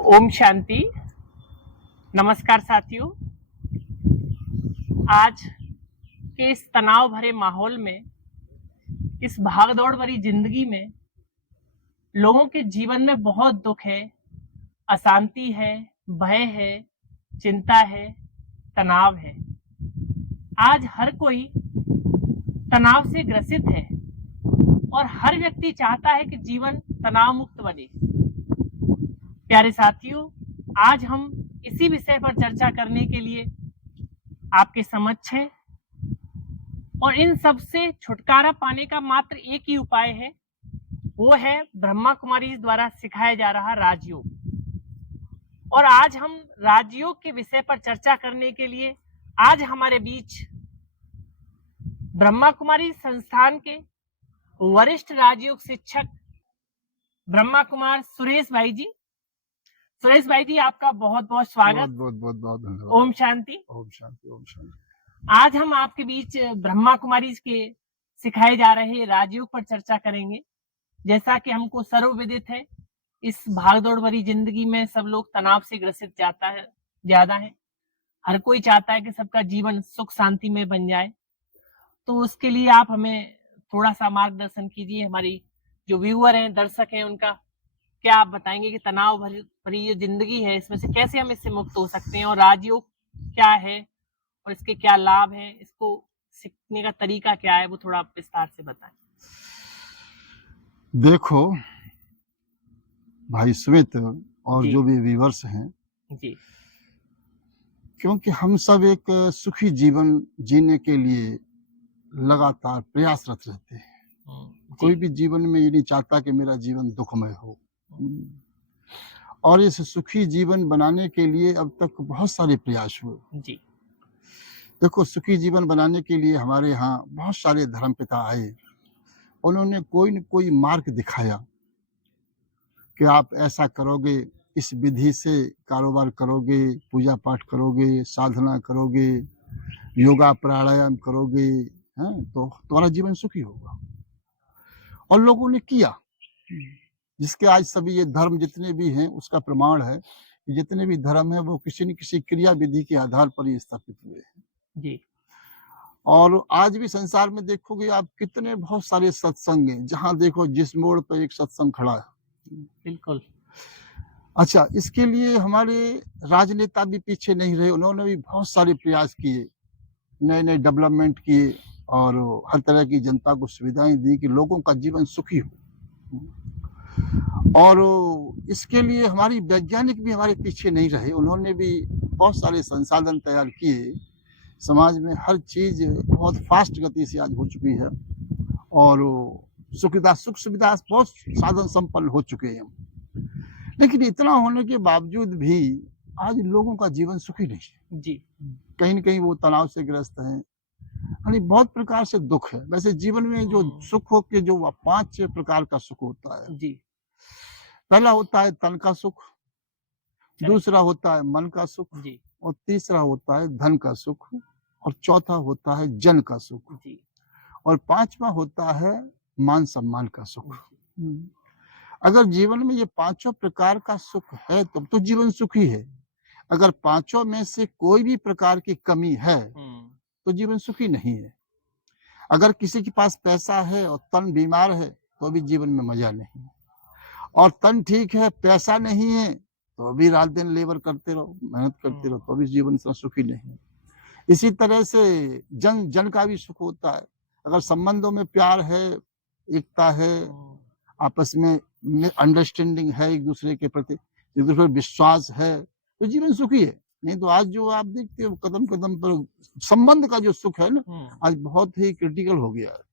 ओम शांति। नमस्कार साथियों। आज के इस तनाव भरे माहौल में, इस भागदौड़ भरी जिंदगी में लोगों के जीवन में बहुत दुख है, अशांति है, भय है, चिंता है, तनाव है। आज हर कोई तनाव से ग्रसित है और हर व्यक्ति चाहता है कि जीवन तनाव मुक्त बने। प्यारे साथियों, आज हम इसी विषय पर चर्चा करने के लिए आपके समक्ष हैं और इन सब से छुटकारा पाने का मात्र एक ही उपाय है, वो है ब्रह्मा कुमारी द्वारा सिखाया जा रहा राजयोग। और आज हम राजयोग के विषय पर चर्चा करने के लिए आज हमारे बीच ब्रह्मा कुमारी संस्थान के वरिष्ठ राजयोग शिक्षक ब्रह्मा कुमार सुरेश भाई जी। सुरेश भाई जी, आपका बहुत बहुत स्वागत। बहुत धन्यवाद। ओम शांति। ओम शांति। ओम शांति। आज हम आपके बीच ब्रह्मा कुमारी के सिखाए जा रहे राजयोग पर चर्चा करेंगे। जैसा कि हमको सर्वविदित है, इस भागदौड़ भरी जिंदगी में सब लोग तनाव से ग्रसित ज्यादा है। हर कोई चाहता है कि सबका जीवन सुख शांति में बन जाए। तो उसके लिए आप हमें थोड़ा सा मार्गदर्शन कीजिए। हमारी जो व्यूअर हैं, दर्शक हैं, उनका क्या आप बताएंगे कि तनाव भरी ये जिंदगी है, इसमें से कैसे हम इससे मुक्त हो सकते हैं और राजयोग क्या है और इसके क्या लाभ हैं, इसको सीखने का तरीका क्या है, वो थोड़ा विस्तार से बताएं। देखो भाई स्मित और जो भी व्यूअर्स हैं जी, क्योंकि हम सब एक सुखी जीवन जीने के लिए लगातार प्रयासरत रहते हैं। कोई भी जीवन में ये नहीं चाहता कि मेरा जीवन दुखमय हो। और इस सुखी जीवन बनाने के लिए अब तक बहुत सारे प्रयास हुए जी। देखो, सुखी जीवन बनाने के लिए हमारे यहाँ बहुत सारे धर्मपिता आए। उन्होंने कोई न कोई मार्ग दिखाया कि आप ऐसा करोगे, इस विधि से कारोबार करोगे, पूजा पाठ करोगे, साधना करोगे, योगा प्राणायाम करोगे, तो तुम्हारा जीवन सुखी होगा। और लोगों ने किया, जिसके आज सभी ये धर्म जितने भी हैं उसका प्रमाण है कि जितने भी धर्म है वो किसी न किसी क्रिया विधि के आधार पर ही स्थापित हुए हैं जी। और आज भी संसार में देखोगे आप कितने बहुत सारे सत्संग हैं, जहां देखो जिस मोड़ पर एक सत्संग खड़ा है। बिल्कुल। अच्छा, इसके लिए हमारे राजनेता भी पीछे नहीं रहे। उन्होंने भी बहुत सारे प्रयास किए, नए नए डेवलपमेंट किए और हर तरह की जनता को सुविधाएं दी कि लोगों का जीवन सुखी हो। और इसके लिए हमारी वैज्ञानिक भी हमारे पीछे नहीं रहे। उन्होंने भी बहुत सारे संसाधन तैयार किए। समाज में हर चीज बहुत फास्ट गति से आज हो चुकी है और सुख सुविधा बहुत साधन संपन्न हो चुके हैं। लेकिन इतना होने के बावजूद भी आज लोगों का जीवन सुखी नहीं है जी। कहीं न कहीं वो तनाव से ग्रस्त हैं, यानी बहुत प्रकार से दुख है। वैसे जीवन में जो सुख हो के जो 5 प्रकार का सुख होता है जी। पहला होता है तन का सुख, दूसरा होता है मन का सुख जी। और तीसरा होता है धन का सुख और चौथा होता है जन का सुख जी। और 5वां होता है मान सम्मान का सुख। अगर जीवन में ये 5 प्रकार का सुख है तब तो जीवन सुखी है। अगर 5 में से कोई भी प्रकार की कमी है तो जीवन सुखी नहीं है। अगर किसी के पास पैसा है और तन बीमार है तो भी जीवन में मजा नहीं, और तन ठीक है पैसा नहीं है तो अभी रात दिन लेबर करते रहो, मेहनत करते रहो, तो अभी जीवन इतना सुखी नहीं है। इसी तरह से जन का भी सुख होता है। अगर संबंधों में प्यार है, एकता है, आपस में अंडरस्टैंडिंग है, एक दूसरे के प्रति एक दूसरे पर विश्वास है, तो जीवन सुखी है। नहीं तो आज जो आप देखते हो कदम कदम पर संबंध का जो सुख है ना, आज बहुत ही क्रिटिकल हो गया है।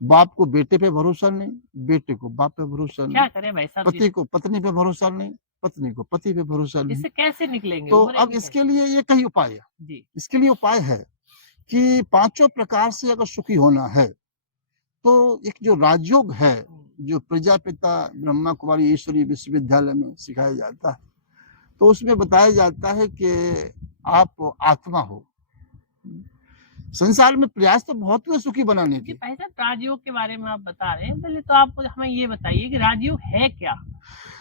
बाप को बेटे पे भरोसा नहीं, बेटे को बाप पे भरोसा नहीं, क्या करें भाई साहब, पति को पत्नी पे भरोसा नहीं, पत्नी को पति पे भरोसा नहीं। इससे कैसे निकलेंगे? तो अब इसके लिए ये कई उपाय है जी। इसके लिए उपाय है कि 5 प्रकार से अगर सुखी होना है तो एक जो राजयोग है, जो प्रजापिता ब्रह्मा कुमारी ईश्वरी विश्वविद्यालय में सिखाया जाता है, तो उसमें बताया जाता है कि आप आत्मा हो। संसार में प्रयास तो बहुत हुए सुखी बनाने जी के। भाई साहब, राजयोग के बारे में आप बता रहे हैं, पहले तो आप हमें ये बताइए कि राजयोग है क्या?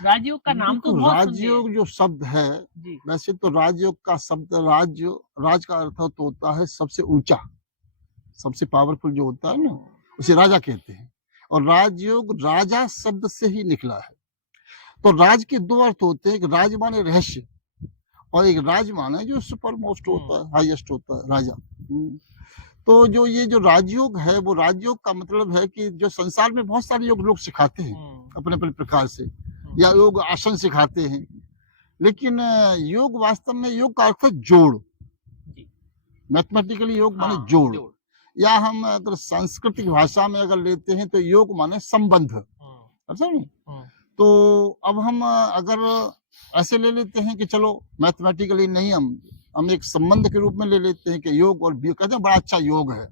राजयोग का नाम तो देखो, बहुत सुनते हैं। राजयोग जो शब्द है, जी। वैसे तो राजयोग का शब्द राज का अर्थ तो होता है सबसे ऊंचा, सबसे पावरफुल जो होता है ना, उसे राजा कहते हैं। और राजयोग राजा शब्द से ही निकला है। तो राज के दो अर्थ होते हैं, एक राज माने रहस्य और एक राज माने जो सुपर मोस्ट होता है, हाईएस्ट होता है, राजा। तो जो ये जो राजयोग है, वो राजयोग का मतलब है कि जो संसार में बहुत सारे योग लोग सिखाते हैं अपने अपने प्रकार से, या योग आसन सिखाते हैं, लेकिन योग वास्तव में योग का अर्थ है जोड़। मैथमेटिकली योग माने जोड़, या हम अगर सांस्कृतिक भाषा में अगर लेते हैं तो योग माने संबंध। अच्छा नहीं? तो अब हम अगर ऐसे ले लेते हैं कि चलो मैथमेटिकली नहीं, हम एक संबंध के रूप में ले लेते हैं कि योग और कहते हैं बड़ा अच्छा योग है।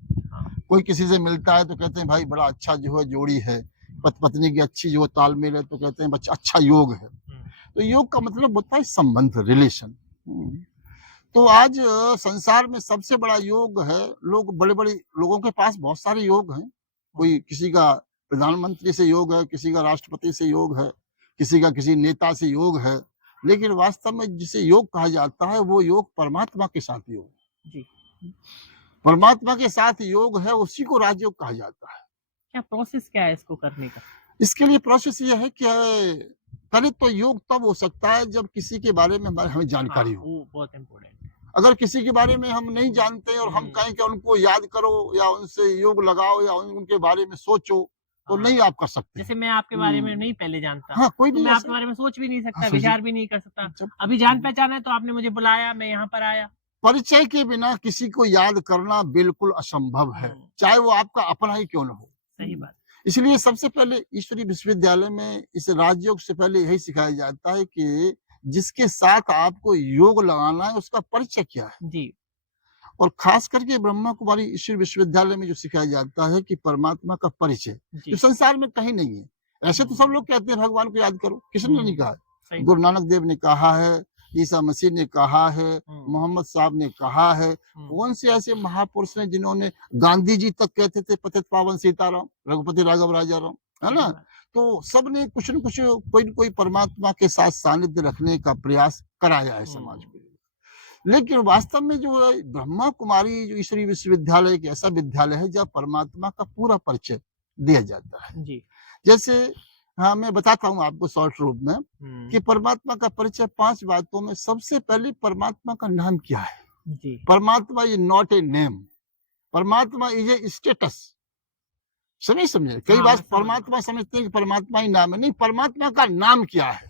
कोई किसी से मिलता है तो कहते हैं भाई बड़ा अच्छा जो है जोड़ी है, पत्नी की अच्छी जो तालमेल है तो कहते हैं बच्चा अच्छा योग है। तो योग का मतलब होता है संबंध, रिलेशन। तो आज संसार में सबसे बड़ा योग है, लोग बड़े बड़े लोगों के पास बहुत सारे योग हैं। कोई किसी का प्रधानमंत्री से योग है, किसी का राष्ट्रपति से योग है, किसी का किसी नेता से योग है, लेकिन वास्तव में जिसे योग कहा जाता है वो योग परमात्मा के साथ योग। जी, परमात्मा के साथ योग है, उसी को राजयोग कहा जाता है। क्या प्रोसेस क्या है इसको करने का? इसके लिए प्रोसेस ये है कि पहले तो योग तब हो सकता है जब किसी के बारे में हमें जानकारी हो। वो बहुत इम्पोर्टेंट। अगर किसी के बारे में हम नहीं जानते और हम कहें कि उनको याद करो या उनसे योग लगाओ या उनके बारे में सोचो, तो नहीं आप कर सकते। जैसे मैं आपके बारे में नहीं पहले जानता, हाँ, कोई नहीं, मैं आपके बारे में सोच भी नहीं सकता, विचार भी नहीं कर सकता। अभी जान पहचान है तो आपने मुझे बुलाया, मैं यहाँ पर आया। परिचय के बिना किसी को याद करना बिल्कुल असंभव है, चाहे वो आपका अपना ही क्यों न हो। सही बात। इसलिए सबसे पहले ईश्वरीय विश्वविद्यालय में इस राजयोग से पहले यही सिखाया जाता है कि जिसके साथ आपको योग लगाना है उसका परिचय क्या है। जी। और खास करके ब्रह्मा कुमारी ईश्वरीय विश्वविद्यालय में जो सिखाया जाता है कि परमात्मा का परिचय जो संसार में कहीं नहीं है। ऐसे तो सब लोग कहते हैं भगवान को याद करो, किसने नहीं कहा है? गुरु नानक देव ने कहा है, ईसा मसीह ने कहा है, मोहम्मद साहब ने कहा है। कौन से ऐसे महापुरुष ने जिन्होंने, गांधी जी तक कहते थे पतित पावन सीताराम, रघुपति राघव राजाराम, है ना? तो सब ने कुछ न कुछ कोई न कोई परमात्मा के साथ सानिध्य रखने का प्रयास कराया है समाज में। लेकिन वास्तव में जो है ब्रह्मा कुमारी जो ईश्वरीय विश्वविद्यालय एक ऐसा विद्यालय है जहाँ परमात्मा का पूरा परिचय दिया जाता है। जी। जैसे हाँ, मैं बताता हूँ आपको शॉर्ट रूप में कि परमात्मा का परिचय 5 बातों में। सबसे पहले परमात्मा का नाम क्या है? जी। परमात्मा इज नॉट ए नेम, परमात्मा इज ए स्टेटस। समझे? कई बार परमात्मा समझते हैं कि परमात्मा ही नाम है, नहीं, परमात्मा का नाम क्या है?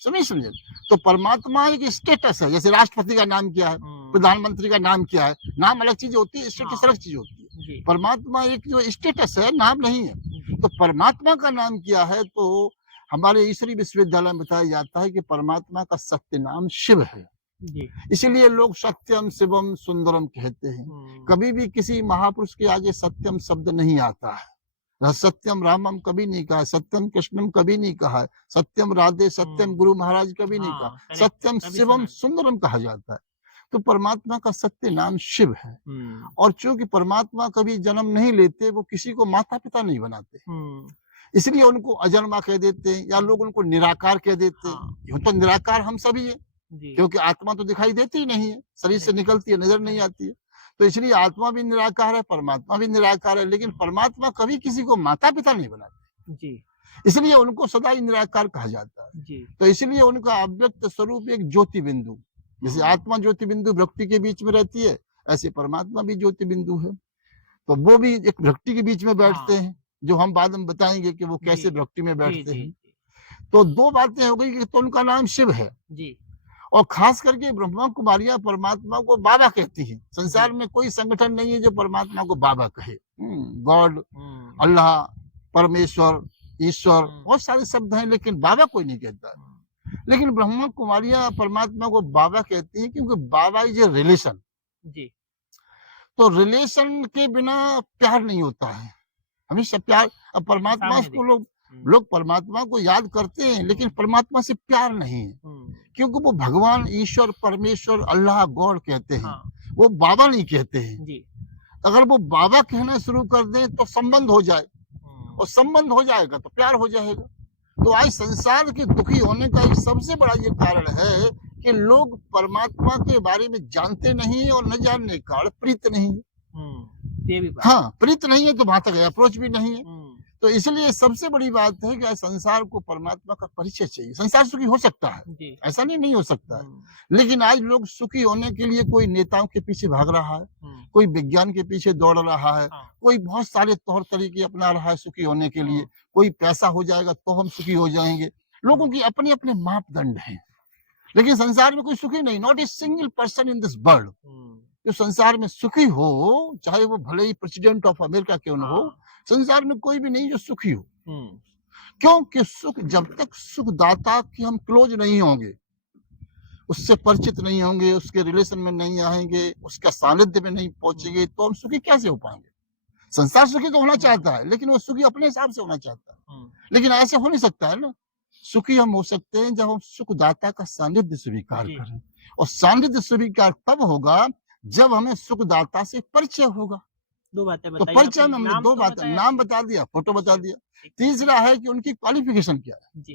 समझे? तो परमात्मा एक स्टेटस है। जैसे राष्ट्रपति का नाम क्या है, प्रधानमंत्री का नाम क्या है? नाम अलग चीज होती है, स्टेटस अलग चीज होती है। परमात्मा एक जो स्टेटस है, नाम नहीं है। तो परमात्मा का नाम क्या है? तो हमारे ईश्वरीय विश्वविद्यालय में बताया जाता है कि परमात्मा का सत्य नाम शिव है। इसीलिए लोग सत्यम शिवम सुंदरम कहते हैं। कभी भी किसी महापुरुष के आगे सत्यम शब्द नहीं आता है। सत्यम रामम कभी नहीं कहा, सत्यम कृष्णम कभी नहीं कहा, सत्यम राधे, सत्यम गुरु महाराज कभी नहीं कहा। सत्यम शिवम सुंदरम कहा जाता है। तो परमात्मा का सत्य नाम शिव है। और चूंकि परमात्मा कभी जन्म नहीं लेते, वो किसी को माता पिता नहीं बनाते, इसलिए उनको अजन्मा कह देते हैं, या लोग उनको निराकार कह देते हैं। तो निराकार हम सभी है, क्योंकि आत्मा तो दिखाई देती ही नहीं है, शरीर से निकलती है, नजर नहीं आती है। तो इसलिए आत्मा भी निराकार है, परमात्मा भी निराकार है। लेकिन परमात्मा कभी किसी को माता पिता नहीं बनाते जी, इसलिए उनको सदा ही निराकार कहा जाता है जी। तो इसलिए उनका अव्यक्त स्वरूप एक ज्योति बिंदु, जैसे आत्मा ज्योति बिंदु भक्ति के बीच में रहती है, ऐसे परमात्मा भी ज्योति बिंदु है। तो वो भी एक भक्ति के बीच में बैठते हैं, जो हम बाद में बताएंगे कि वो कैसे भक्ति में बैठते हैं। तो 2 बातें हो गई कि तो उनका नाम शिव है जी। और खास करके ब्रह्मा कुमारियां परमात्मा को बाबा कहती हैं। संसार में कोई संगठन नहीं है जो परमात्मा को बाबा कहे। गॉड, अल्लाह, परमेश्वर, ईश्वर, बहुत सारे शब्द हैं, लेकिन बाबा कोई नहीं कहता। लेकिन ब्रह्मा कुमारियां परमात्मा को बाबा कहती हैं, क्योंकि बाबा इज ए रिलेशन जी। तो रिलेशन के बिना प्यार नहीं होता है, हमेशा प्यार। अब परमात्मा को लोग परमात्मा को याद करते हैं, लेकिन परमात्मा से प्यार नहीं है, क्योंकि वो भगवान, ईश्वर, परमेश्वर, अल्लाह, गॉड कहते हैं, वो बाबा नहीं कहते हैं जी। अगर वो बाबा कहना शुरू कर दें तो संबंध हो जाए, और संबंध हो जाएगा तो प्यार हो जाएगा। तो आज संसार के दुखी होने का एक सबसे बड़ा ये कारण है कि लोग परमात्मा के बारे में जानते नहीं है, और न जानने का कारण प्रीत नहीं है। ये भी बात। हाँ, प्रीत नहीं है तो वहां तक अप्रोच भी नहीं है। हम्म, तो इसलिए सबसे बड़ी बात है कि आज संसार को परमात्मा का परिचय चाहिए। संसार सुखी हो सकता है, जी। ऐसा नहीं हो सकता है, हम्म, लेकिन आज लोग सुखी होने के लिए कोई नेताओं के पीछे भाग रहा है, कोई विज्ञान के पीछे दौड़ रहा है, हाँ, कोई बहुत सारे तौर तरीके अपना रहा है सुखी होने के लिए। कोई पैसा हो जाएगा तो हम सुखी हो जाएंगे। लोगों की अपने अपने मापदंड हैं, लेकिन संसार में कोई सुखी नहीं, not a single person in this world जो संसार में सुखी हो, चाहे वो भले ही प्रेसिडेंट ऑफ अमेरिका क्यों न हो, संसार में कोई भी नहीं जो सुखी हो। क्योंकि सुख, जब तक सुखदाता की हम क्लोज नहीं होंगे, उससे परिचित नहीं होंगे, उसके रिलेशन में नहीं आएंगे, उसका सानिध्य में नहीं पहुंचेंगे, तो हम सुखी कैसे हो पाएंगे। संसार सुखी तो होना चाहता है, लेकिन वो सुखी अपने हिसाब से होना चाहता है, लेकिन ऐसे हो नहीं सकता है ना। सुखी हम हो सकते हैं जब हम सुखदाता का सानिध्य स्वीकार करें, और सानिध्य स्वीकार तब होगा जब हमें सुखदाता से परिचय होगा। दो बातें तो बताइए परिचय आपने, में हमने नाम दो तो बातें, बताया। नाम बता दिया, फोटो बता दिया। तीसरा है कि उनकी क्वालिफिकेशन क्या है, जी,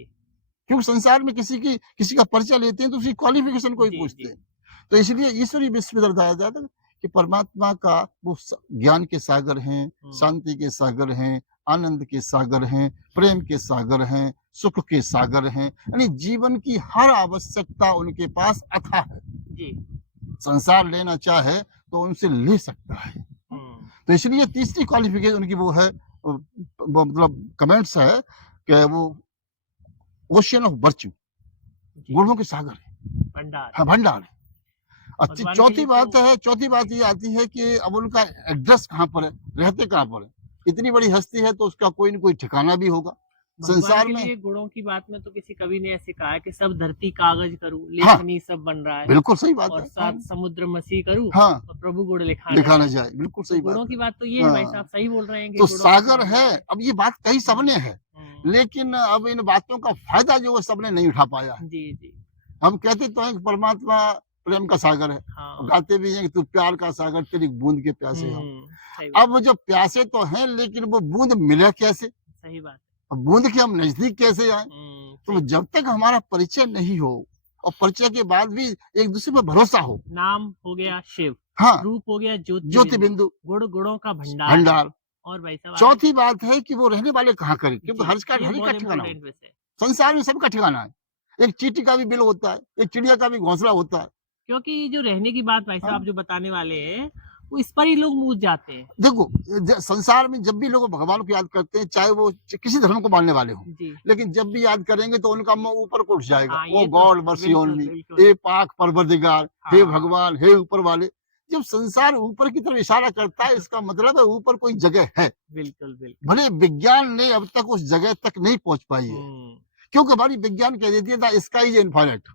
क्योंकि संसार में किसी का परिचय लेते हैं तो उसकी क्वालिफिकेशन को ही जी, पूछते जी। हैं। तो इसलिए ईश्वरीय विश्व में बताया जाता है कि परमात्मा का वो ज्ञान के सागर हैं, शांति के सागर हैं, आनंद के सागर हैं, प्रेम के सागर हैं, सुख के सागर हैं, यानी जीवन की हर आवश्यकता उनके पास अथाह है। जी। संसार लेना चाहे तो उनसे ले सकता है। तो इसलिए तीसरी क्वालिफिकेशन उनकी वो है, मतलब कमेंट्स है कि वो ओशियन ऑफ वर्च्यू, गुणों के सागर है, भंडार। हाँ, भंडार है। भगवान के चौथी लिए बात तो- है, चौथी बात ये आती है कि अब उनका एड्रेस कहाँ पर है, रहते कहाँ पर है। इतनी बड़ी हस्ती है तो उसका कोई न कोई ठिकाना भी होगा। भगवान संसार के में लिए गुणों की बात में तो किसी कवि ने ऐसे कहा है कि सब धरती कागज करूं, हाँ, लेखनी सब बन रहा है, बिल्कुल सही बात और है। सात समुद्र मसीह करूं, हाँ, और प्रभु गुण लिखा लिखाना न जाए, बिल्कुल तो सही गुणों बात की है। बात तो ये है भाई हाँ, साहब, सही बोल रहे हैं कि तो गुणों का सागर भंडार है। अब ये बात कही सबने है, लेकिन अब इन बातों का फायदा जो है सबने नहीं उठा पाया है। जी, जी। हम कहते तो हैं कि परमात्मा प्रेम का सागर है, हाँ। गाते भी हैं कि तू प्यार का सागर, तेरी बूंद के प्यासे हो। सही बात, अब वो जो प्यासे तो हैं, लेकिन वो बूंद मिले कैसे, सही बात। अब बूंद के हम नजदीक कैसे आए। तो सही। जब तक हमारा परिचय नहीं हो, और परिचय के बाद भी एक दूसरे पर भरोसा हो। नाम हो गया शिव, हाँ, रूप हो गया ज्योति ज्योति बिंदु, गुण गुणों का भंडार। भंडार। और भाई साहब चौथी बात है कि वो रहने वाले कहाँ करें, क्योंकि जी, हर ये का बहुत ठिकाना हो। इम्पोर्टेंट विषय है। संसार में सबका ठिकाना है, एक चींटी का भी बिल होता है, एक चिड़िया का भी घोंसला होता है। क्योंकि जो रहने की बात भाई साहब हाँ। जो बताने वाले हैं, वो इस पर ही लोग मूझ जाते हैं। देखो, संसार में जब भी लोग भगवान को याद करते हैं, चाहे वो किसी धर्म को मानने वाले हों, जी। लेकिन जब भी याद करेंगे तो उनका मुंह ऊपर को उठ जाएगा। हाँ, वो ये तो गॉड है, मर्सी बिल्कुल, ऑन मी, बिल्कुल। हे पाक परवरदिगार, हे हाँ। भगवान, हे ऊपर वाले। जब संसार ऊपर की तरफ इशारा करता है, इसका मतलब है ऊपर कोई जगह है। बिल्कुल, बिल्कुल। भले विज्ञान ने अब तक उस जगह तक नहीं पहुंच पाई है, क्योंकि हमारी विज्ञान कह देती है द स्काई इज इनफाइनाइट,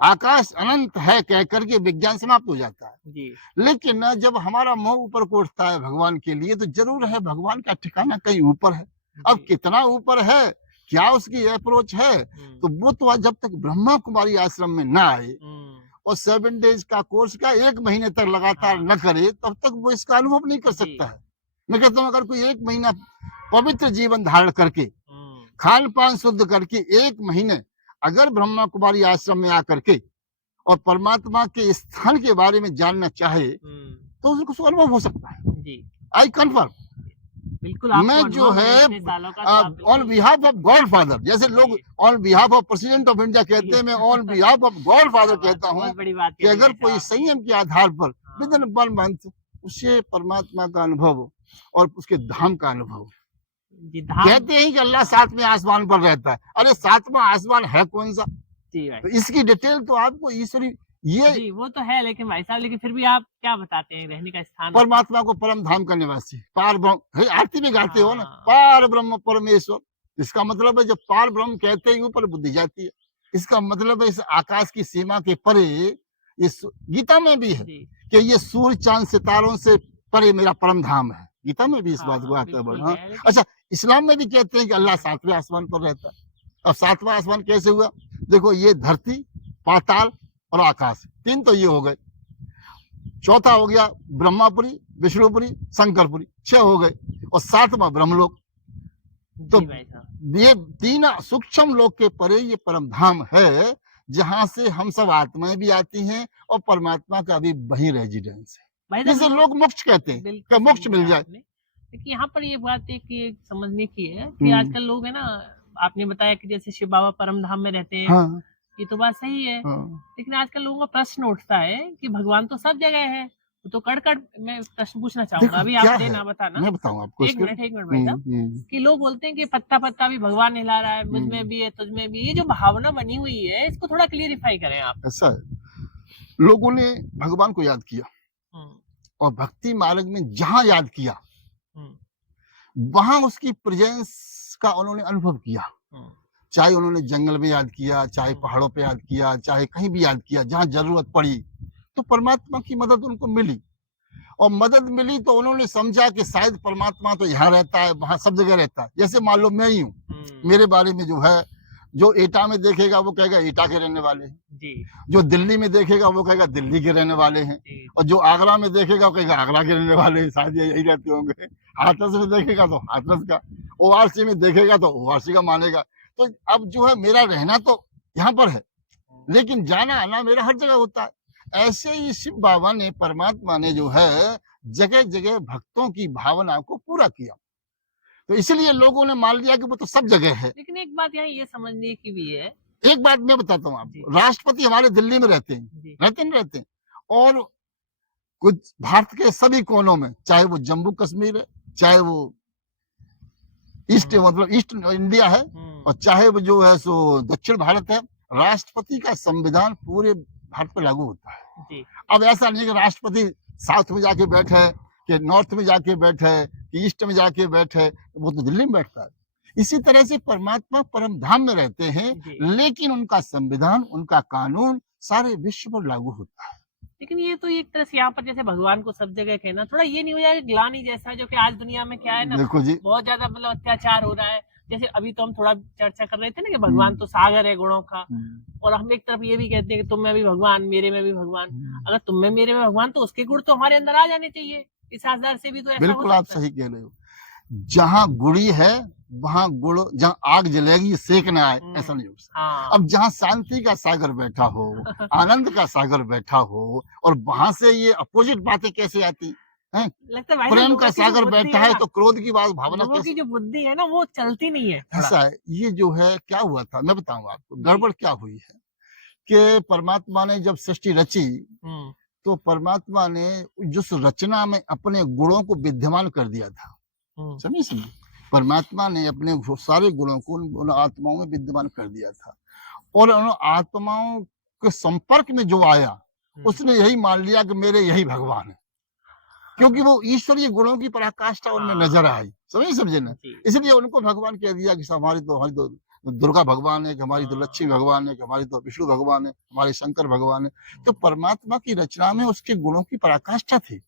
आकाश अनंत है कह करके विज्ञान समाप्त हो जाता है। जी। लेकिन जब हमारा मुंह ऊपर को उठता है भगवान के लिए, तो जरूर है भगवान का ठिकाना कहीं ऊपर है। अब जी। कितना ऊपर है, क्या उसकी अप्रोच है, तो वो तो जब तक ब्रह्मा कुमारी आश्रम में ना आए और 7 डेज का कोर्स का 1 महीने तक लगातार हाँ। न करे, तब तक वो इसका अनुभव नहीं कर जी। सकता है। मैं कहता हूँ अगर कोई 1 महीना पवित्र जीवन धारण करके, खान पान शुद्ध करके 1 महीने अगर ब्रह्मा कुमारी आश्रम में आकर के और परमात्मा के स्थान के बारे में जानना चाहे, तो उसको अनुभव हो सकता है। जी। I confirm. बिल्कुल। मैं जो है on behalf of god father, जैसे लोग on behalf of president of India कहते हैं, मैं on behalf of god father कहता हूँ कि अगर कोई संयम के आधार पर विद इन 1 मंथ उसे परमात्मा का अनुभव और उसके धाम का अनुभव। कहते हैं कि अल्लाह 7वें आसमान पर रहता है, अरे 7वां आसमान है कौन सा? तो इसकी डिटेल तो आपको ईश्वरी ये जी, वो तो है, लेकिन भाई साहब, लेकिन फिर भी आप क्या बताते हैं रहने का स्थान? परमात्मा को परम धाम का निवासी, पार ब्रह्म, आरती में गाते हो ना, हाँ। पार ब्रह्म परमेश्वर। इसका मतलब है जब पार ब्रह्म कहते हैं ऊपर बुद्धि जाती है। इसका मतलब है इस आकाश की सीमा के परे, इस गीता में भी है कि ये सूर्य चांद सितारों से परे मेरा परम धाम है। गीता में भी इस बात को आता है। अच्छा, इस्लाम में भी कहते हैं कि अल्लाह 7वें आसमान पर रहता है। अब 7वां आसमान कैसे हुआ? देखो, ये धरती, पाताल और आकाश, 3 तो ये हो गए। चौथा हो गया ब्रह्मापुरी, विष्णुपुरी, शंकरपुरी, 6 हो गए, और 7वां ब्रह्मलोक। तो जी भाई साहब। ये 3 सूक्ष्म लोक के परे ये परम धाम है, जहां से हम सब आत्माएं भी आती हैं और परमात्मा का भी वही रेजिडेंस है, भाई साहब जिसे लोग मोक्ष कहते हैं, बिल्कुल कि सही मोक्ष मिल बोला जाए। आपने। लेकिन यहाँ पर ये बात एक ये समझने की है कि हम्म। आजकल लोग है ना, आपने बताया कि जैसे शिव बाबा परम धाम में रहते हैं, हाँ, ये तो बात सही है। हाँ, लेकिन आजकल लोगों का प्रश्न उठता है कि भगवान तो सब जगह है, वो तो कड़ मैं प्रश्न पूछना चाहूंगा, देखो अभी क्या आप है, देना बताना। मैं बताऊं आपको एक इसके। मिनट भाई साहब, कि लोग बोलते हैं कि पत्ता पत्ता भी भगवान हिला रहा है, मुझ में भी है, तुझ में भी, ये जो भावना बनी हुई है इसको थोड़ा क्लियरिफाई करें आप। ऐसा है, लोगों ने भगवान को याद किया, हम्म, और भक्ति मार्ग में जहां याद किया, हम्म, वहां उसकी प्रेजेंस का उन्होंने अनुभव किया। हम्म, चाहे उन्होंने जंगल में याद किया, चाहे हम्म, पहाड़ों पे याद किया, चाहे कहीं भी याद किया, जहां जरूरत पड़ी तो परमात्मा की मदद उनको मिली। और मदद मिली तो उन्होंने समझा कि शायद परमात्मा तो यहाँ रहता है, वहां सब जगह रहता है। जैसे मान लो मैं ही हूँ, मेरे बारे में जो है, जो एटा में देखेगा वो कहेगा एटा के रहने वाले हैं, जी, जो दिल्ली में देखेगा वो कहेगा दिल्ली के रहने वाले हैं, जी, और जो आगरा में देखेगा वो कहेगा आगरा के रहने वाले हैं, शायद यही रहते होंगे। हाथरस में देखेगा तो हाथरस का, ओआरसी में देखेगा तो ओआरसी का मानेगा। तो अब जो है मेरा रहना तो यहाँ पर है, लेकिन जाना आना मेरा हर जगह होता है। ऐसे ही शिव बाबा ने, परमात्मा ने जो है जगह जगह भक्तों की भावना को पूरा किया, तो इसलिए लोगों ने मान लिया कि वो तो सब जगह है। लेकिन एक बात यहाँ ये समझने की भी है। एक बात मैं बताता हूँ जी। आपको, राष्ट्रपति हमारे दिल्ली में रहते हैं, जी, रहते हैं, और कुछ भारत के सभी कोनों में, चाहे वो जम्मू कश्मीर है, चाहे वो ईस्ट मतलब ईस्ट इंडिया है, और चाहे वो जो है सो दक्षिण भारत है, राष्ट्रपति का संविधान पूरे भारत पर लागू होता है। जी, अब ऐसा नहीं है कि राष्ट्रपति साउथ में जाके बैठे, कि नॉर्थ में जाके बैठे, कि ईस्ट में जाके बैठे, वो तो दिल्ली में बैठता है। इसी तरह से परमात्मा परम धाम में रहते हैं, जी। लेकिन उनका संविधान, उनका कानून सारे विश्व पर लागू होता है। लेकिन ये तो एक तरह से यहाँ पर जैसे भगवान को सब जगह कहना, थोड़ा ये नहीं हो जाएगा ग्लानि जैसा, जो कि आज दुनिया में क्या है ना, देखो जी, बहुत ज्यादा मतलब अत्याचार हो रहा है। जैसे अभी तो हम थोड़ा चर्चा कर रहे थे ना कि भगवान तो सागर है गुणों का, और हम एक तरफ ये भी कहते हैं कि तुम में भी भगवान, मेरे में भी भगवान। अगर तुम में मेरे में भगवान, तो उसके गुण तो हमारे अंदर आ जाने चाहिए। इस आधार से भी तो ऐसा हो बिल्कुल आप सकता है। सही कह रहे हो। जहां गुड़ी है वहां गुड़, जहां आग जलेगी सेक न आए, ऐसा नहीं हो सकता। हाँ। अब जहां शांति का सागर बैठा हो, आनंद का सागर बैठा हो, और वहां से ये अपोजिट बातें कैसे आती हैं? लगता है भाई प्रेम लोगों का की जो सागर बुद्धि बैठा है है ना, तो क्रोध की बात भावना लोगों की कैसे? जो बुद्धि है ना वो चलती नहीं है थोड़ा। ऐसा है, ये जो है क्या हुआ था मैं बताऊं आपको, जी। गड़बड़ क्या हुई है कि परमात्मा ने जब सृष्टि रची, हम्म, तो परमात्मा ने जिस रचना में अपने गुणों को विद्यमान कर दिया था, समझे? परमात्मा ने अपने वो सारे गुणों को उन आत्माओं में विद्यमान कर दिया था, और उन आत्माओं के संपर्क में जो आया, उसने यही मान लिया कि मेरे यही भगवान है, क्योंकि वो ईश्वरीय गुणों की पराकाष्ठा उनमें नजर आई, समझे ना? जी। इसलिए उनको भगवान कह दिया कि हमारी तो दुर्गा भगवान है, कि हमारी तो लक्ष्मी भगवान है, कि हमारी तो विष्णु भगवान है, हमारे शंकर भगवान है। तो परमात्मा की रचना में उसके गुणों की पराकाष्ठा थी।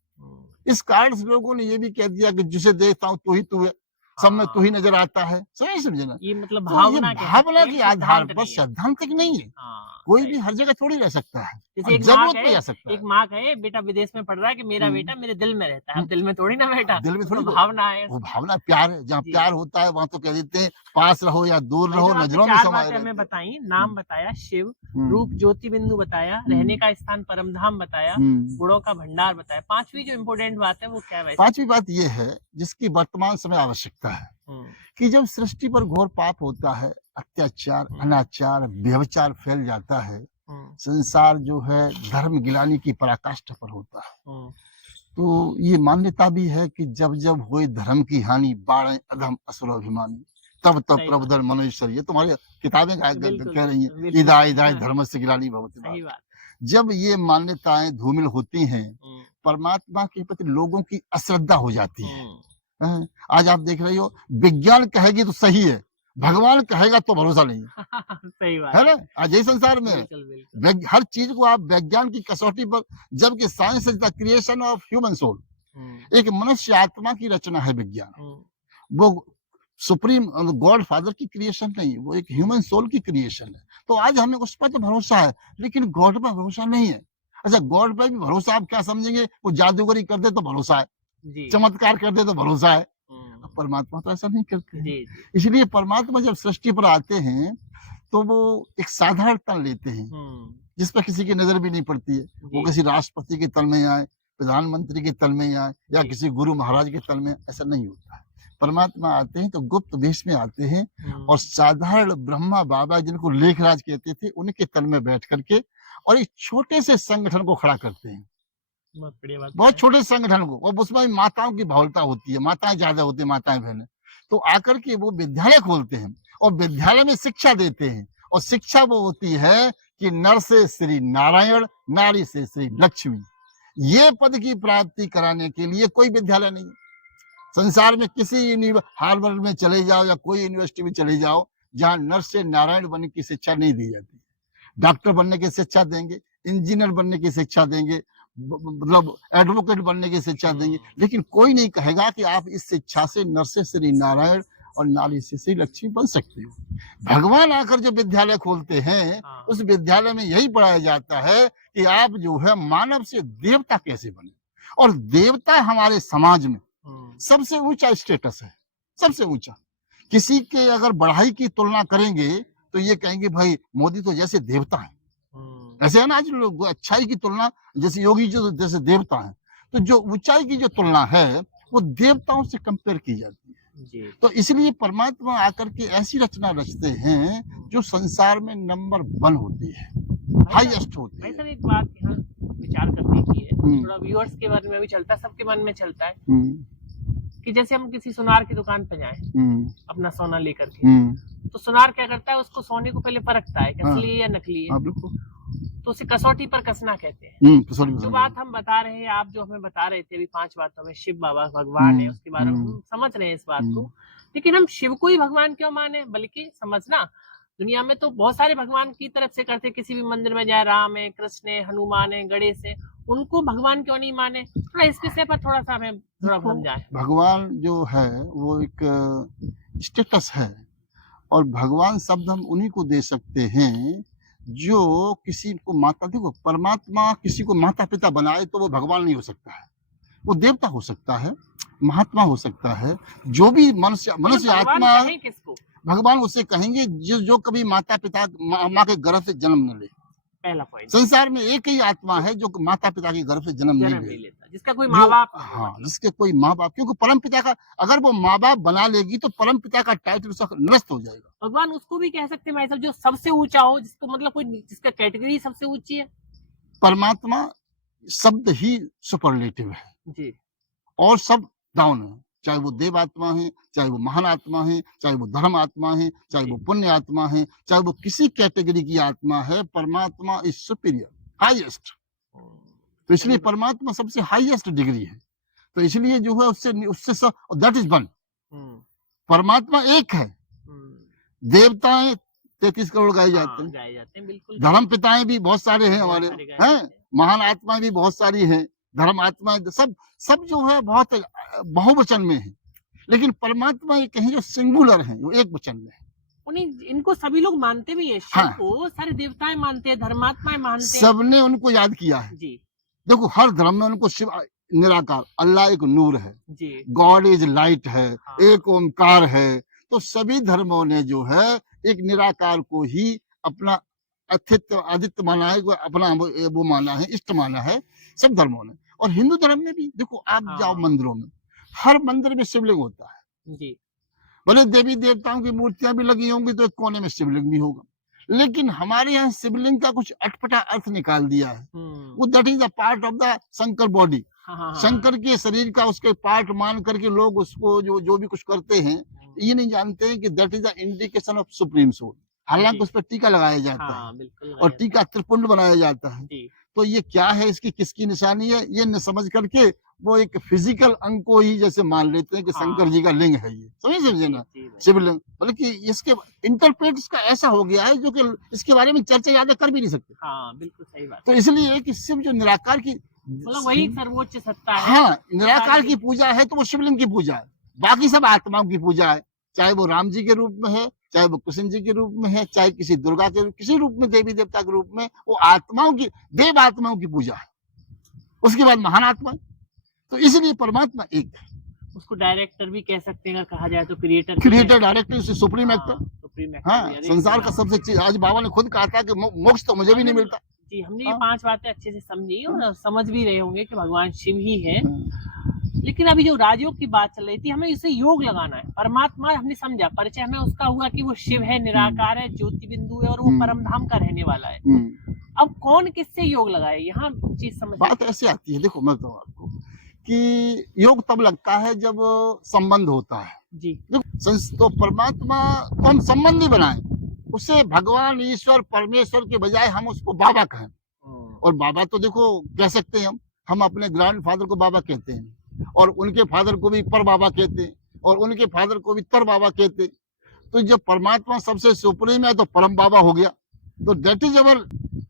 इस कारण से लोगों ने ये भी कह दिया कि जिसे देखता हूँ तू ही तू है, सब में तू ही नजर आता है, समझे ना? ये मतलब तो ये भावना कह भावना सकते के हैं, आधार सिद्धांत पर, नहीं है। सैद्धांतिक नहीं है। हाँ, कोई सही। भी हर जगह थोड़ी रह सकता है, जैसे और एक माँ जरूरत पे कहे, जा सकता एक है। माँ कहे बेटा विदेश में पढ़ रहा है कि मेरा बेटा मेरे दिल में रहता है। अब दिल में थोड़ी ना बेटा, दिल में वो थोड़ी तो तो भावना है वो उसकी। भावना प्यार है, जहाँ जी। प्यार होता है वहां तो कह देते हैं पास रहो या दूर भाई रहो, साहब, आपने नजरों में 4 समाये बातें हमें रहते हो। बताई, नाम बताया शिव, हम्म, रूप ज्योति बिंदु बताया, रहने का स्थान परमधाम बताया, गुणों का भंडार बताया। 5वीं जो इम्पोर्टेंट बात है वो क्या है भाई साहब? पांचवी बात यह है जिसकी वर्तमान समय आवश्यकता है, कि जब सृष्टि पर घोर पाप होता है, अत्याचार, अनाचार, व्यभिचार फैल जाता है, संसार जो है धर्म गिलानी की पराकाष्ठा पर होता है, तो ये मान्यता भी है कि जब जब हुए धर्म की हानि, बाढ़ अधम असुराभिमानी, तब तब सही प्रभुधर मनुष्य। ये तुम्हारी किताबें बिल्कुल, कह रही हैं, बिल्कुल। इदाय इदाय धर्म से गिलानी भवति सही भाव। बात। जब ये मान्यताएं धूमिल होती हैं, परमात्मा के प्रति लोगों की अश्रद्धा हो जाती है। हैं? आज आप देख रही हो, विज्ञान कहेगी तो सही है, भगवान कहेगा तो भरोसा नहीं है, सही बात है ना? आज यही संसार में है। बिल्कुल, बिल्कुल। हर चीज को आप विज्ञान की कसौटी पर, जबकि science is the creation of human soul, एक मनुष्य आत्मा की रचना है विज्ञान, वो सुप्रीम गॉड फादर की क्रिएशन नहीं, वो एक ह्यूमन सोल की क्रिएशन है। तो आज हमें उस पर तो भरोसा है, लेकिन गॉड पर भरोसा नहीं है। अच्छा, गॉड पे भी भरोसा आप क्या समझेंगे? वो जादूगरी कर दे तो भरोसा है, जी। चमत्कार कर दे तो भरोसा है। हम्म, परमात्मा तो ऐसा नहीं करते हैं। जी जी। इसलिए परमात्मा जब सृष्टि पर आते हैं तो वो एक साधारण तन लेते हैं, जिस पर किसी की नजर भी नहीं पड़ती है। वो जी। किसी राष्ट्रपति के तल में आए, प्रधानमंत्री के तल में आए, या जी। किसी गुरु महाराज के तल में, ऐसा नहीं होता है। परमात्मा आते हैं तो गुप्त वेश में आते हैं, और साधारण ब्रह्मा बाबा जिनको लेखराज कहते थे, उनके तल में बैठ करके और एक छोटे से संगठन को खड़ा करते हैं, बहुत बढ़िया बात बहुत है। छोटे संगठन को, और उसमें भी माताओं की बहुलता होती है, माताएं ज्यादा होती है, माताएं बहनें। तो आकर के वो विद्यालय खोलते हैं और विद्यालय में शिक्षा देते हैं, और शिक्षा वो होती है कि नर से श्री नारायण, नारी से श्री लक्ष्मी। ये पद की प्राप्ति कराने के लिए कोई विद्यालय नहीं है। संसार में किसी हार्वर्ड में चले जाओ या कोई यूनिवर्सिटी में चले जाओ, जहां नर से नारायण बनने की शिक्षा नहीं दी जाती। डॉक्टर बनने की शिक्षा देंगे, इंजीनियर बनने की शिक्षा देंगे, मतलब एडवोकेट बनने की शिक्षा देंगे, लेकिन कोई नहीं कहेगा कि आप इस शिक्षा से नर से श्री नारायण और नारी से श्री लक्ष्मी बन सकते हो। भगवान आकर जो विद्यालय खोलते हैं, उस विद्यालय में यही पढ़ाया जाता है कि आप जो है मानव से देवता कैसे बने। और देवता हमारे समाज में सबसे ऊंचा स्टेटस है, सबसे ऊंचा। किसी के अगर बढ़ाई की तुलना करेंगे तो ये कहेंगे भाई मोदी तो जैसे देवता है। ऐसे है ना, आज लोग अच्छाई की तुलना, जैसे योगी जी तो जैसे देवता है, तो जो ऊंचाई की जो तुलना है वो देवताओं से कंपेयर की जाती है जी। तो इसलिए परमात्मा आकर के ऐसी रचना रचते हैं जो संसार में नंबर 1 होती है, हाईएस्ट होती है। सर एक बात यहाँ विचार करने की है, थोड़ा व्यूअर्स के बारे में भी चलता है, सबके मन में चलता है कि जैसे हम किसी सुनार की दुकान पे जाएं अपना सोना लेकर के, तो सुनार क्या करता है, उसको सोने को पहले परखता है कि असली है या नकली है, तो उसे कसौटी पर कसना कहते हैं। जो बात हम बता रहे हैं, आप जो हमें बता रहे थे अभी 5 बातों में, शिव बाबा भगवान है, उसके बारे में हम समझ रहे हैं इस बात को, लेकिन हम शिव को ही भगवान क्यों माने? बल्कि समझना, दुनिया में तो बहुत सारे भगवान की तरफ से करते, किसी भी मंदिर में जाए, राम है, कृष्ण है, हनुमान है, गणेश है, उनको भगवान क्यों नहीं माने? थोड़ा इस विषय पर थोड़ा सा हमें थोड़ा समझाएं। भगवान जो है वो एक स्टेटस है, और भगवान शब्द हम उन्हीं को दे सकते हैं जो किसी को माता, देखो परमात्मा किसी को माता पिता बनाए तो वो भगवान नहीं हो सकता है, वो देवता हो सकता है, महात्मा हो सकता है, जो भी मनुष्य आत्मा है, किसको भगवान उसे कहेंगे जो कभी माता पिता माँ के गर्भ से जन्म न ले। पहला पॉइंट, संसार में एक ही आत्मा है जो माता पिता के गर्भ से जन्म नहीं लेता, जिसका कोई माँ बाप, हाँ, जिसके कोई माँ बाप, क्योंकि परम पिता का अगर वो माँ बाप बना लेगी तो परम पिता का टाइटल नष्ट हो जाएगा। भगवान उसको भी कह सकते हैं भाई साहब जो सबसे ऊंचा हो, जिसको मतलब कोई जिसका कैटेगरी सबसे ऊंची है। परमात्मा शब्द ही सुपरलेटिव है जी, और सब डाउन है, चाहे वो देव आत्मा है, चाहे वो महान आत्मा है, चाहे वो धर्म आत्मा है, चाहे वो पुण्य आत्मा है, चाहे वो किसी कैटेगरी की आत्मा है, परमात्मा इज सुपीरियर, हाईएस्ट। तो इसलिए परमात्मा सबसे हाईएस्ट डिग्री है, तो इसलिए जो है उससे दैट इज वन। परमात्मा एक है, देवताएं 33 करोड़ गाए जाते हैं, बिल्कुल। धर्म पिताएं भी बहुत सारे हैं हमारे, हैं महान आत्माएं भी बहुत सारी हैं, धर्म आत्माएं सब जो है बहुत बहुवचन में है, लेकिन परमात्मा ये कहीं जो सिंगुलर है, वो एक वचन में है। उन्हें इनको सभी लोग मानते भी है, शिव को सारे देवताएं मानते हैं, धर्मात्माएं मानते हैं, सबने उनको याद किया है जी। देखो हर धर्म में उनको शिव निराकार, अल्लाह एक नूर है जी, गॉड इज लाइट है, एक ओमकार है, तो सभी धर्मों ने जो है एक निराकार को ही अपना आदित्य माना है, अपना वो माना है, इष्ट माना है सब धर्मों ने। और हिंदू धर्म में भी देखो, आप जाओ मंदिरों में, हर मंदिर में शिवलिंग होता है जी, भले देवी देवताओं की मूर्तियां भी लगी होंगी तो एक कोने में शिवलिंग भी होगा, लेकिन हमारे यहाँ शिवलिंग का कुछ अटपटा अर्थ निकाल दिया है, वो that is the part of the Shankar body, Shankar के शरीर का उसके पार्ट मान करके लोग उसको जो भी कुछ करते हैं, ये नहीं जानते हैं कि that is the indication of supreme soul. हालांकि उस पर टीका लगाया जाता है और टीका त्रिपुंड बनाया जाता है, तो ये क्या है, इसकी किसकी निशानी है, ये न समझ करके वो एक फिजिकल अंग को ही जैसे मान लेते हैं कि शंकर जी का लिंग है ये, समझे ना, शिवलिंग। बल्कि इसके इंटरप्रेट इसका ऐसा हो गया है जो कि इसके बारे में चर्चा ज्यादा कर भी नहीं सकते। हाँ, बिल्कुल सही बात। तो इसलिए कि शिव जो निराकार की, मतलब वही सर्वोच्च सत्ता है। हाँ, निराकार की पूजा है तो वो शिवलिंग की पूजा है, बाकी सब आत्माओं की पूजा है। चाहे वो राम जी के रूप में है, चाहे वो कृष्ण जी के रूप में है, चाहे किसी दुर्गा के रूप, किसी रूप में, देवी देवता के रूप में, वो आत्माओं की, देव आत्माओं की पूजा है। उसके बाद महान आत्मा है। तो इसलिए परमात्मा एक है। उसको डायरेक्टर भी कह सकते हैं, अगर कहा जाए तो क्रिएटर क्रिएटर, डायरेक्टर, सुप्रीम हाँ, एक्टर। सुप्रीम हाँ, एक्टर। संसार का सबसे चीज, आज बाबा ने खुद कहा था कि मोक्ष तो मुझे भी नहीं मिलता। जी, हमने ये हाँ। 5 बातें अच्छे से समझी और समझ भी रहे होंगे कि भगवान शिव ही है। हाँ। लेकिन अभी जो राजयोग की बात चल रही थी, हमें इसे योग लगाना है। परमात्मा हमने समझा, परिचय हमें उसका हुआ कि वो शिव है, निराकार है, ज्योति बिंदु है और वो परम धाम का रहने वाला है। अब कौन किससे योग लगाए, यहाँ चीज समझ बात ऐसे आती है। देखो मैं बताऊं आपको कि योग तब लगता है जब संबंध होता है जी। तो परमात्मा को हम संबंधी बनाए, उसे भगवान, ईश्वर, परमेश्वर के बजाय हम उसको बाबा कहें। और बाबा तो देखो कह सकते हैं हम अपने ग्रैंड फादर को बाबा कहते हैं, और उनके फादर को भी पर बाबा कहते हैं, और उनके फादर को भी तर बाबा कहते हैं। तो जब परमात्मा सबसे सुप्रीम है तो परम बाबा हो गया। तो दैट इज अवर,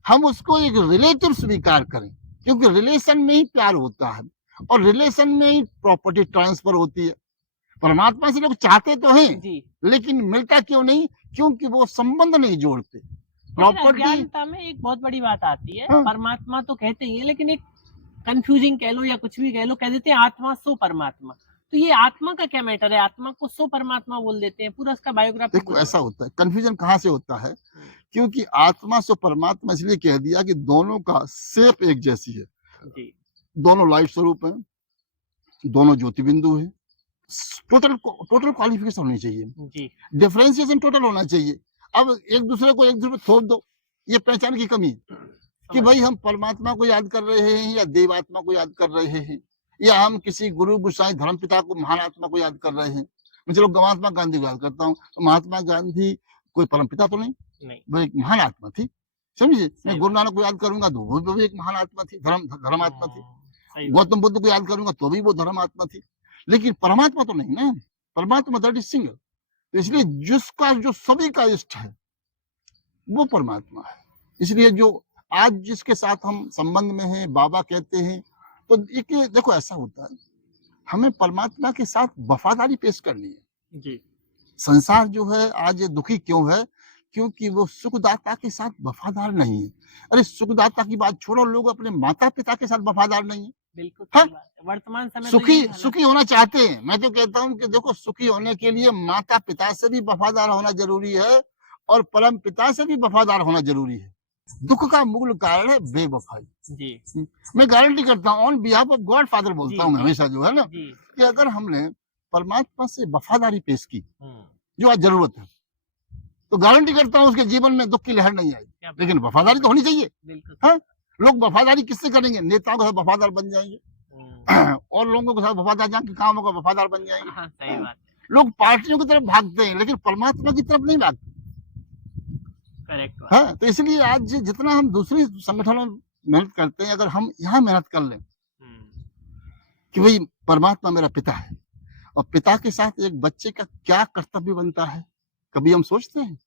हम उसको एक रिलेटिव स्वीकार करें, क्योंकि रिलेशन में ही प्यार होता है और रिलेशन में ही प्रॉपर्टी ट्रांसफर होती है। परमात्मा से लोग चाहते तो हैं जी, लेकिन मिलता क्यों नहीं? क्योंकि वो संबंध नहीं जोड़ते। लेकिन प्रॉपर्टी, अज्ञानता में एक बहुत बड़ी बात आती है। हाँ। परमात्मा तो कहते ही है, लेकिन एक कंफ्यूजिंग कह लो या कुछ भी कह लो, कह देते हैं आत्मा सो परमात्मा। तो ये आत्मा का क्या मैटर है? आत्मा को सो परमात्मा बोल देते हैं, पूरा उसका बायोग्राफी देखो ऐसा होता है, कंफ्यूजन कहाँ से होता है? क्योंकि आत्मा से परमात्मा इसलिए कह दिया कि दोनों का शेप एक जैसी है। जी, दोनों लाइट स्वरूप हैं, दोनों ज्योति बिंदु हैं। टोटल क्वालिफिकेशन होनी चाहिए, जी, डिफरेंशिएशन टोटल होना चाहिए। अब एक दूसरे को एक दूसरे पे थोप दो, ये पहचान की कमी है कि भाई हम परमात्मा को याद कर रहे हैं या देवात्मा को याद कर रहे हैं, या हम किसी गुरु गोसाई धर्म पिता को, महान आत्मा को याद कर रहे हैं। मैं चलो महात्मा गांधी को याद करता हूँ, तो महात्मा गांधी कोई परम पिता तो नहीं, नहीं, वो एक महान आत्मा थी। समझिए, मैं सही गुरु नानक को याद करूंगा तो वो भी एक महान आत्मा थी, धर्म आत्मा थी। सही बात। गौतम बुद्ध को याद करूंगा तो भी वो धर्म आत्मा थी। लेकिन परमात्मा तो नहीं ना, परमात्मा दैट इज सिंगल। तो इसलिए जिसका जो सभी का इष्ट है वो परमात्मा है। इसलिए जो आज जिसके साथ हम संबंध में हैं, बाबा कहते हैं, तो एक देखो ऐसा होता है, हमें परमात्मा के साथ वफादारी पेश करनी है। जी, संसार जो है आज दुखी क्यों है? क्योंकि वो सुखदाता के साथ वफादार नहीं है। अरे सुखदाता की बात छोड़ो, लोग अपने माता पिता के साथ वफादार नहीं है। बिल्कुल हाँ? सही बात है। वर्तमान समय तो सुखी यही हालत सुखी होना चाहते हैं। मैं तो कहता हूँ कि देखो, सुखी होने के लिए माता पिता से भी वफादार होना जरूरी है और परम पिता से भी वफादार होना जरूरी है। दुख का मूल कारण है बेवफाई। जी, मैं गारंटी करता हूँ, on behalf of god father बोलता जी, हूँ मैं जी। हमेशा, जो है ना, जी, कि अगर हमने परमात्मा से वफादारी पेश की, हम्म, जो आज जरूरत है, तो गारंटी करता हूँ उसके जीवन में दुख की लहर नहीं आई। क्या बात लेकिन है। वफादारी तो होनी चाहिए। बिल्कुल हाँ? लोग वफादारी किससे करेंगे? नेताओं के साथ वफादार बन जाएंगे और लोगों के साथ वफादार, जहाँ के काम होगा वफादार बन जाएंगे। हाँ, सही बात है। लोग पार्टियों की तरफ भागते हैं लेकिन परमात्मा की तरफ नहीं भागते। करेक्ट बात। हाँ, तो इसलिए आज जितना हम दूसरे संगठनों में मेहनत करते हैं, अगर हम यहाँ मेहनत कर लें कि भाई परमात्मा मेरा पिता है, और पिता के साथ एक बच्चे का क्या कर्तव्य बनता है, कभी हम सोचते हैं?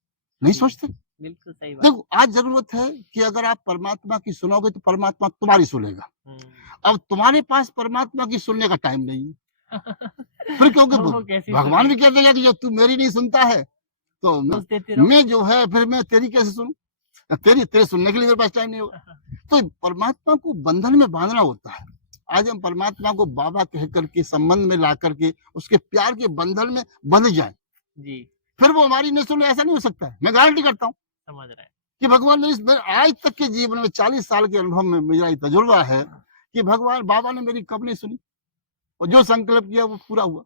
नहीं सोचते। बिल्कुल सही बात। देखो आज जरूरत है कि अगर आप परमात्मा की सुनोगे तो परमात्मा तुम्हारी सुनेगा। अब तुम्हारे पास परमात्मा की सुनने का टाइम नहीं है। फिर क्योंकि तो वो कैसे भगवान भी सुनेगा? कह देगा कि जब तू मेरी नहीं सुनता है तो दोष देते रहो। मैं जो है फिर मैं तेरी कैसे सुनूं? तेरे सुनने के लिए मेरे पास टाइम नहीं होगा। तो परमात्मा को बंधन में बांधना होता है। आज हम परमात्मा को बाबा कह करके संबंध में ला करके उसके प्यार के बंधन में बंध जाए, जी, फिर वो हमारी न सुने, ऐसा नहीं हो सकता है। मैं गारंटी करता हूँ समझ रहे हैं। कि भगवान मेरे आज तक के जीवन में 40 साल के अनुभव में मेरा ये तजुर्बा है कि भगवान बाबा ने मेरी कब नहीं सुनी, और जो संकल्प किया वो पूरा हुआ।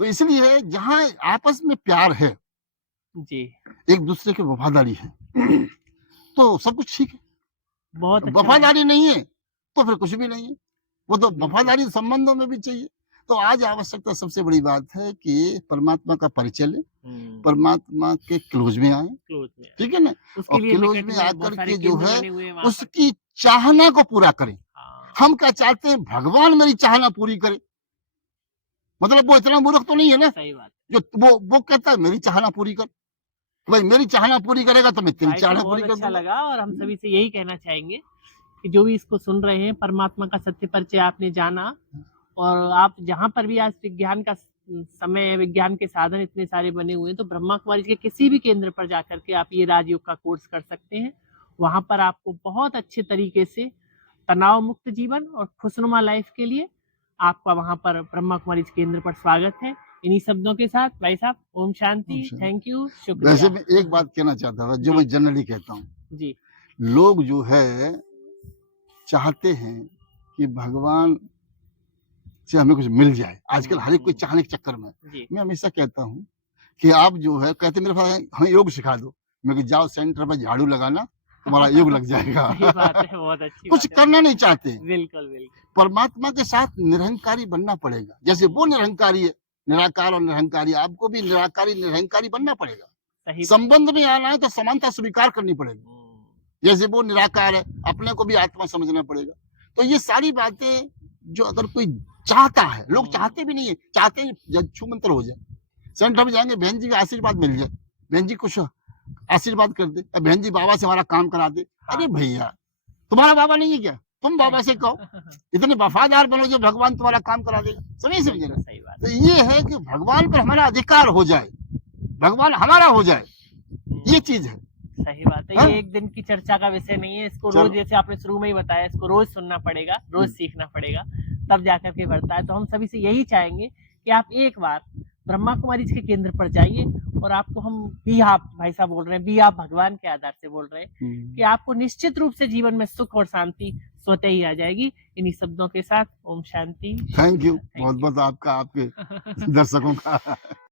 तो इसलिए जहाँ आपस में प्यार है, जी, एक दूसरे की वफादारी है, तो सब कुछ ठीक है। बहुत अच्छा लगा। वफादारी नहीं है तो फिर कुछ भी नहीं है। वो तो वफादारी संबंधों में भी चाहिए। तो आज आवश्यकता सबसे बड़ी बात है कि परमात्मा का परिचय लें, परमात्मा के क्लोज में आए, क्लोज में ठीक है ना, उसके और लिए क्लोज निकट में में आकर बहुत सारे के जो केंद्र है बने हुए हैं वहाँ पर। उसकी चाहना को पूरा करें। हाँ, हम क्या चाहते हैं? भगवान मेरी चाहना पूरी करे। मतलब वो इतना मूर्ख तो नहीं है ना सही बात। जो वो कहता है मेरी चाहना पूरी कर। भाई मेरी चाहना पूरी करेगा तो मैं तेरी भाई, तो चाहना बहुत पूरी कर अच्छा दूंगा। लगा और हम सभी से यही कहना चाहेंगे कि जो भी इसको सुन रहे हैं, परमात्मा का सत्य परिचय आपने जाना, और आप जहाँ पर भी आज विज्ञान का समय विज्ञान के साधन इतने सारे बने हुए हैं, तो ब्रह्मा कुमारी के किसी भी केंद्र पर जाकर के आप ये राजयोग का कोर्स कर सकते हैं। वहां पर आपको बहुत अच्छे तरीके से तनाव मुक्त जीवन और खुशनुमा लाइफ के लिए आपका वहां पर ब्रह्मा कुमारी केंद्र पर स्वागत है। इन्हीं शब्दों के साथ भाई साहब ओम शांति, ओम शांति। थैंक यू, वैसे शुक्रिया मैं एक बात कहना चाहता था, जो जी। मैं जनरली कहता हूँ, जी। लोग जो है चाहते हैं कि भगवान से हमें कुछ मिल जाए। आजकल हर एक कोई चाहने के चक्कर में। जी। मैं हमेशा कहता हूँ कि आप जो है कहते मेरे पास हमें योग सिखा दो, मैं कि जाओ सेंटर पर झाड़ू लगाना, तुम्हारा योग लग जाएगा। सही बात है, बहुत अच्छी कुछ बात है। करना नहीं चाहते। बिल्कुल बिल्कुल। परमात्मा के साथ निरहंकारी बनना पड़ेगा। जैसे वो निरहंकारी है, निराकार और निरहंकारी, आपको भी निराकारी निरहंकारी बनना पड़ेगा। सही संबंध में आना है तो समानता स्वीकार करनी पड़ेगी। जैसे वो निराकार है, अपने को भी आत्मा समझना पड़ेगा। तो ये सारी बातें जो अगर कोई चाहता है, लोग चाहते भी नहीं है, चाहते ही छू मंत्र हो जाए, सेंटर में जाएंगे, बहन जी का आशीर्वाद मिल जाए, बहन जी कुछ आशीर्वाद कर दे, बहन जी बाबा से हमारा काम करा दे। अरे भैया, तुम्हारा बाबा नहीं है क्या? तुम बाबा से कहो, इतने वफादार बनो जो भगवान तुम्हारा काम करा देगा। समझे समझे ना? सही बात तो ये है कि भगवान पर हमारा अधिकार हो जाए, भगवान हमारा हो जाए, ये चीज है। सही बात है। हाँ? ये एक दिन की चर्चा का विषय नहीं है, इसको चलो। रोज, जैसे आपने शुरू में ही बताया, इसको रोज सुनना पड़ेगा, रोज सीखना पड़ेगा, तब जाकर के बढ़ता है। तो हम सभी से यही चाहेंगे कि आप एक बार ब्रह्मा कुमारी के केंद्र पर जाइए, और आपको हम भी, आप भाई साहब बोल रहे हैं भी, आप भगवान के आधार से बोल रहे हैं कि आपको निश्चित रूप से जीवन में सुख और शांति स्वतः ही आ जाएगी। इन्हीं शब्दों के साथ ओम शांति। थैंक यू, बहुत बहुत आपका, आपके दर्शकों का।